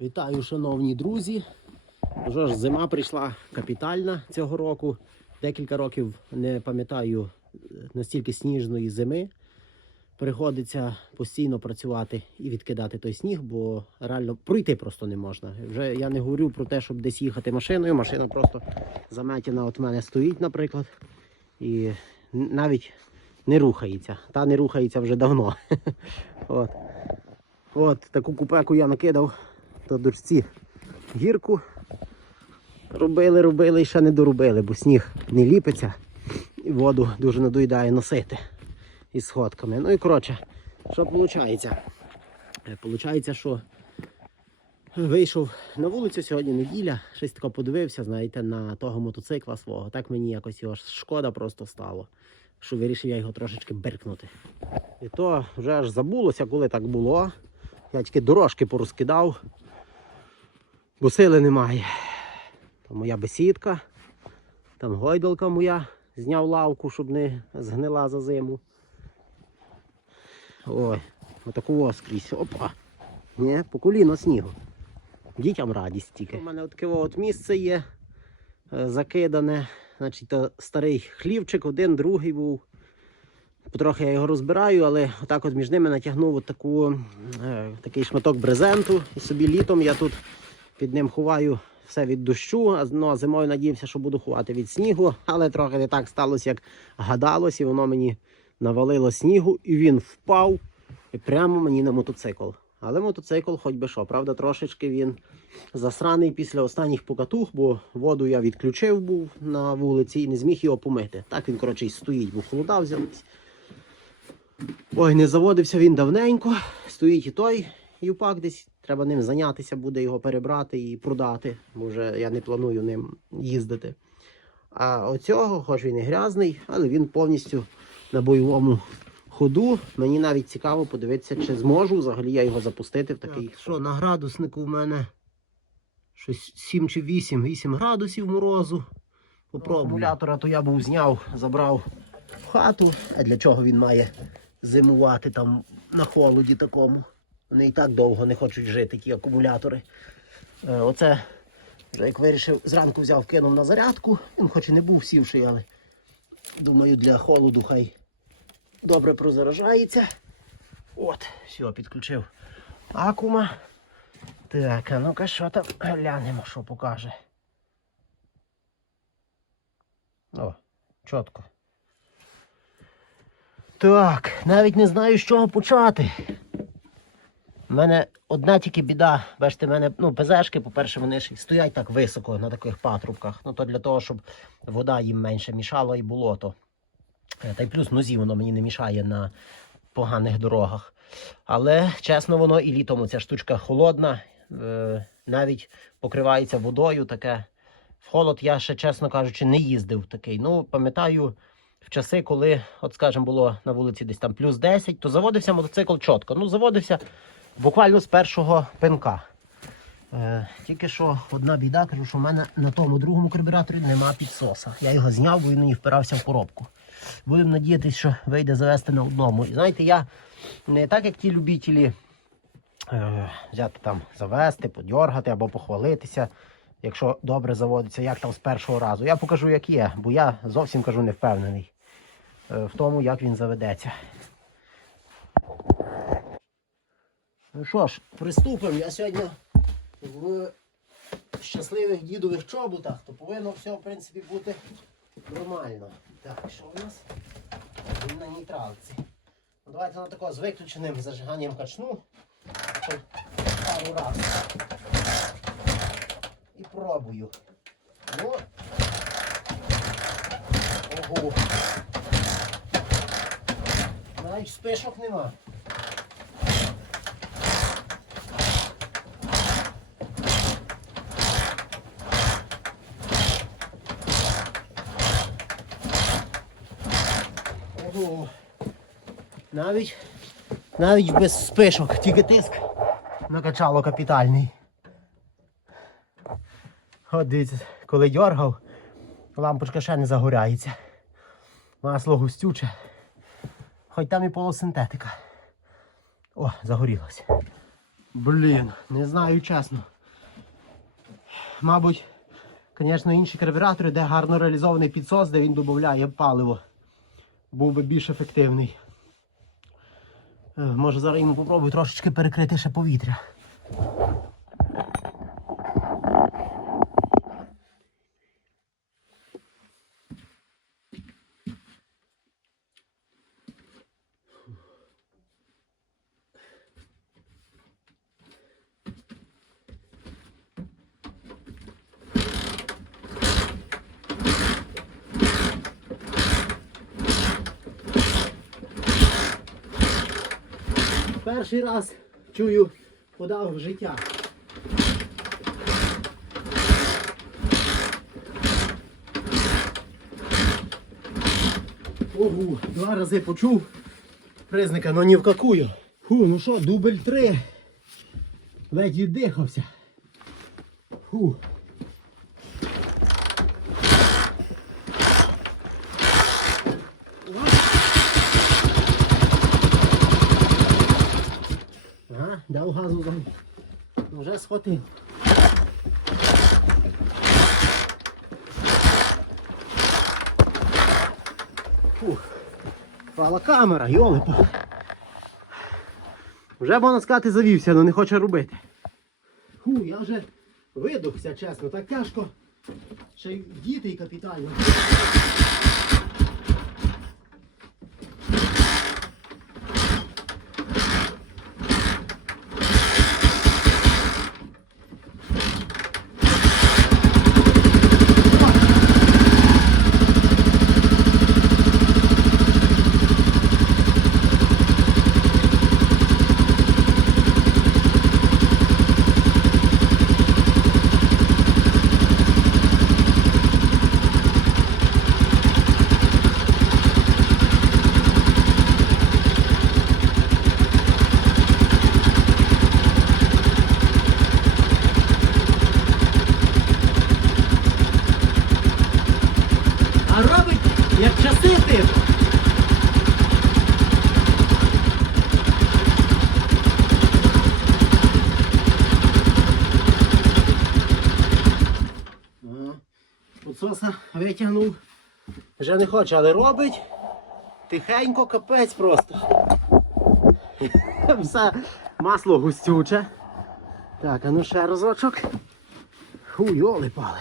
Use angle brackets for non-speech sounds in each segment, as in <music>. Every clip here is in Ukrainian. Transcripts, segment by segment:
Вітаю, шановні друзі. Вже ж зима прийшла капітальна цього року. Декілька років не пам'ятаю е, настільки сніжної зими. Приходиться постійно працювати і відкидати той сніг, бо реально пройти просто не можна. Вже я не говорю про те, щоб десь їхати машиною. Машина просто заметена от мене стоїть, наприклад, і навіть не рухається. Та не рухається вже давно. <laughs> От. От таку купеку я накидав то дочці гірку. Робили, робили і ще не доробили, бо сніг не ліпиться і воду дуже надоїдає носити із сходками. Ну і коротше, що виходить? Получається, що вийшов на вулицю сьогодні неділя, щось таке подивився, знаєте, на того мотоцикла свого. Так мені якось його шкода просто стало, що вирішив я його трошечки беркнути. І то вже аж забулося, коли так було. Я тільки дорожки порозкидав, бо сили немає. Там моя бесідка, там гойдалка моя, зняв лавку, щоб не згнила за зиму. Ой, отаку скрізь. Опа. Ні, по коліно снігу. Дітям радість тільки. У мене от таке от місце є е, закидане. Значить, то старий хлівчик, один, другий був. Потрохи я його розбираю, але отак от між ними натягнув от таку, е, такий шматок брезенту. І собі літом я тут під ним ховаю все від дощу, ну, а зимою надіявся, що буду ховати від снігу, але трохи не так сталося, як гадалось, і воно мені навалило снігу, і він впав і прямо мені на мотоцикл. Але мотоцикл хоч би що, правда, трошечки він засраний після останніх покатух, бо воду я відключив був на вулиці і не зміг його помити. Так він, коротше, стоїть, бо холода взялись. Ой, не заводився він давненько. Стоїть і той юпак десь. Треба ним зайнятися, буде його перебрати і продати, бо вже я не планую ним їздити. А оцього, хоч він і грязний, але він повністю на бойовому ходу. Мені навіть цікаво подивитися, чи зможу взагалі я його запустити в такий. що на градуснику в мене щось 7 чи 8, 8 градусів морозу. Попробую. Акумулятора то я був зняв, забрав в хату. А для чого він має зимувати там на холоді такому? Вони і так довго не хочуть жити, ті акумулятори. Е, Оце вже як вирішив, зранку взяв, кинув на зарядку. Він хоч і не був сівший, але думаю, для холоду хай добре прозаражається. От, все, підключив акума. Так, а ну-ка, що там <clears throat> глянемо, що покаже. О, чітко. Так, навіть не знаю, з чого почати. У мене одна тільки біда. Бачите, в мене ну, ПЗшки, по-перше, вони ж стоять так високо на таких патрубках. Ну, то для того, щоб вода їм менше мішала і болото. Е, Та й плюс нозі воно мені не мішає на поганих дорогах. Але чесно, воно і літом ця штучка холодна, е, навіть покривається водою таке. В холод я ще, чесно кажучи, не їздив такий. Ну, пам'ятаю, в часи, коли, от скажімо, було на вулиці десь там плюс 10, то заводився мотоцикл чітко. Ну, заводився буквально з першого пинка. Е, тільки що одна біда, кажу, що в мене на тому другому карбюраторі нема підсоса. Я його зняв, бо він мені впирався в коробку. Будемо надіятися, що вийде завести на одному. І знаєте, я не так, як ті любителі е, взяти там, завести, подьоргати або похвалитися, якщо добре заводиться, як там з першого разу. Я покажу, як є, бо я зовсім кажу не впевнений е, в тому, як він заведеться. Ну що ж, приступимо. Я сьогодні в щасливих дідових чоботах, то повинно все, в принципі, бути нормально. Так, що у нас? Він на нейтралці. Ну, давайте на тако з виключеним зажиганням качну. Пару разів. І пробую. Ну. Ого. Навіть спишок нема. Ого. Навіть, навіть без спишок, тільки тиск накачало капітальний. От дивіться, коли дергав, лампочка ще не загоряється. Масло густюче. Хоч там і полусинтетика. О, загорілося. Блін, не знаю чесно. Мабуть, звісно, інші карбюратори, де гарно реалізований підсос, де він додає паливо, був би більш ефективний. Е, Може зараз йому попробую трошечки перекрити ще повітря. Перший раз чую подав життя. Ого, два рази почув призника, но ні в какую. Фу, ну що, дубль три. Ледь віддихався. Фу. Ага, дав газу за. Ну, Вже схватив. Фух. Пала камера, йолипа. Вже можна сказати, завівся, але не хоче робити. Фу, я вже видухся, чесно, так тяжко. Ще й діти і капітально. А робить, як часи типу. Ага. Підсоса витягнув. Вже не хоче, але робить. Тихенько капець просто. <laughs> Все масло густюче. Так, а ну ще разочок. Хуй, йоли пали.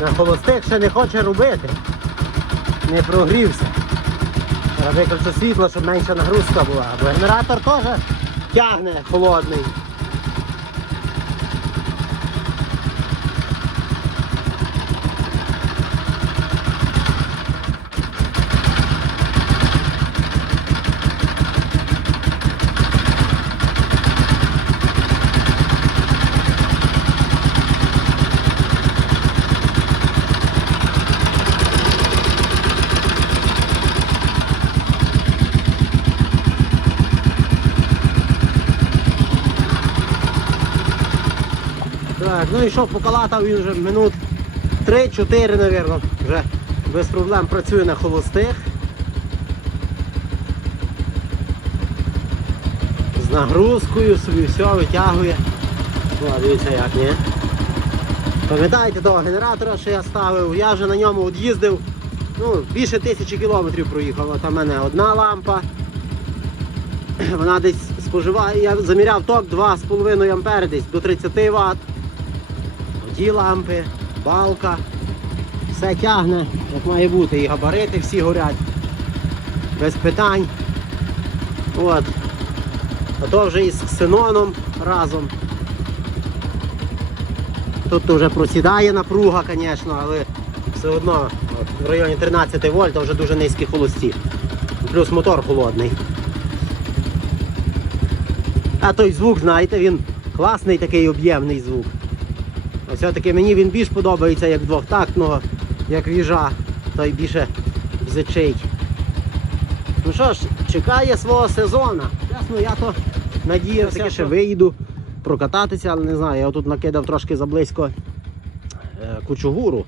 На холостих ще не хоче робити. Не прогрівся. Треба виключу світло, щоб менша нагрузка була. Бо генератор теж тягне холодний. Так, ну і що, покалатав він вже минут 3-4, мабуть, вже без проблем працює на холостих. З нагрузкою собі все витягує. О, дивіться як, ні? Пам'ятаєте того генератора, що я ставив? Я вже на ньому от їздив, ну, більше тисячі кілометрів проїхав. От у мене одна лампа. Вона десь споживає, я заміряв ток 2,5 ампери десь до 30 Вт. Ті лампи, балка, все тягне, як має бути, і габарити всі горять. Без питань. От. А то вже із ксеноном разом. Тут вже просідає напруга, звісно, але все одно от, в районі 13 вольт вже дуже низькі холості. Плюс мотор холодний. А той звук, знаєте, він класний такий об'ємний звук. Все-таки мені він більш подобається як двохтактного, як віжа, той більше зичить. Ну що ж, чекає свого сезону. Чесно, я то надіявся, таки ще виїду прокататися, але не знаю, я тут накидав трошки заблизько е, кучугуру.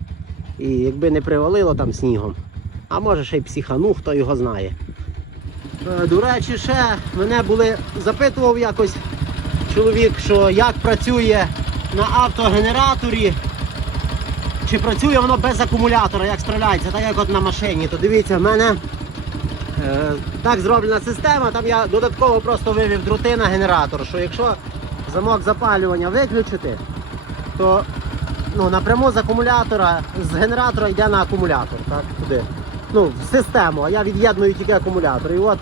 І якби не привалило там снігом, а може ще й психану, хто його знає. Е, До речі, ще мене були запитував якось чоловік, що як працює на автогенераторі, чи працює воно без акумулятора, як справляється, так як от на машині. То дивіться, в мене е, так зроблена система, там я додатково просто вивів дроти на генератор, що якщо замок запалювання виключити, то ну, напряму з акумулятора, з генератора йде на акумулятор, так, туди. Ну, в систему, а я від'єдную тільки акумулятор. І от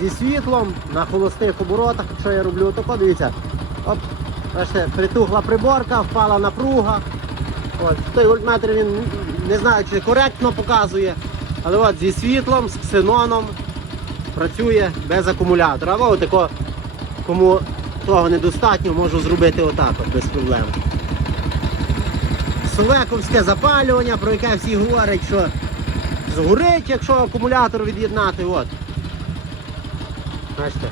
зі світлом на холостих оборотах, якщо я роблю тако, дивіться, оп, бачите, притухла приборка, впала напруга. От, той вольтметр він не знаю, чи коректно показує, але от зі світлом, з ксеноном працює без акумулятора. Або отако, кому того недостатньо, можу зробити отак от без проблем. Совековське запалювання, про яке всі говорять, що згорить, якщо акумулятор від'єднати. От. Бачите.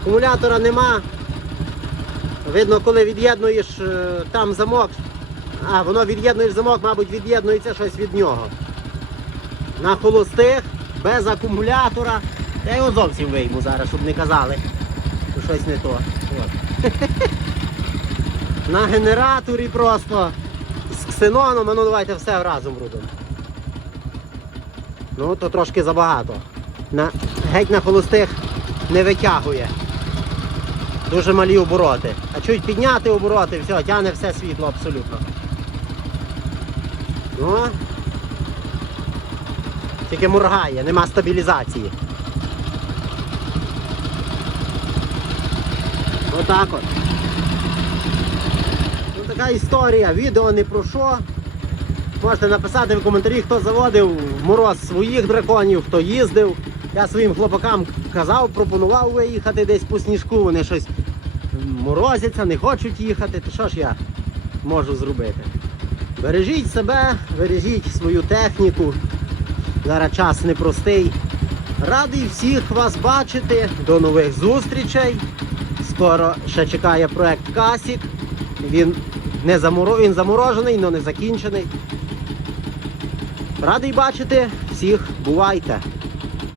Акумулятора нема. Видно, коли від'єднуєш е, там замок. А, воно від'єднуєш замок, мабуть, від'єднується щось від нього. На холостих, без акумулятора. Я його зовсім вийму зараз, щоб не казали, що щось не то. <laughs> На генераторі просто з ксеноном, а ну давайте все разом робимо. Ну, то трошки забагато. На, геть на холостих не витягує. Дуже малі обороти. А чуть підняти обороти, все, тягне все світло абсолютно. Ну. Тільки моргає, нема стабілізації. Отак от. Ну така історія, відео не про що. Можете написати в коментарі, хто заводив мороз своїх драконів, хто їздив. Я своїм хлопакам казав, пропонував виїхати десь по сніжку, вони щось морозяться, не хочуть їхати. То що ж я можу зробити? Бережіть себе, бережіть свою техніку. Зараз час непростий. Радий всіх вас бачити. До нових зустрічей. Скоро ще чекає проект Касік. Він не заморо... він заморожений, але не закінчений. Радий бачити всіх. Бувайте!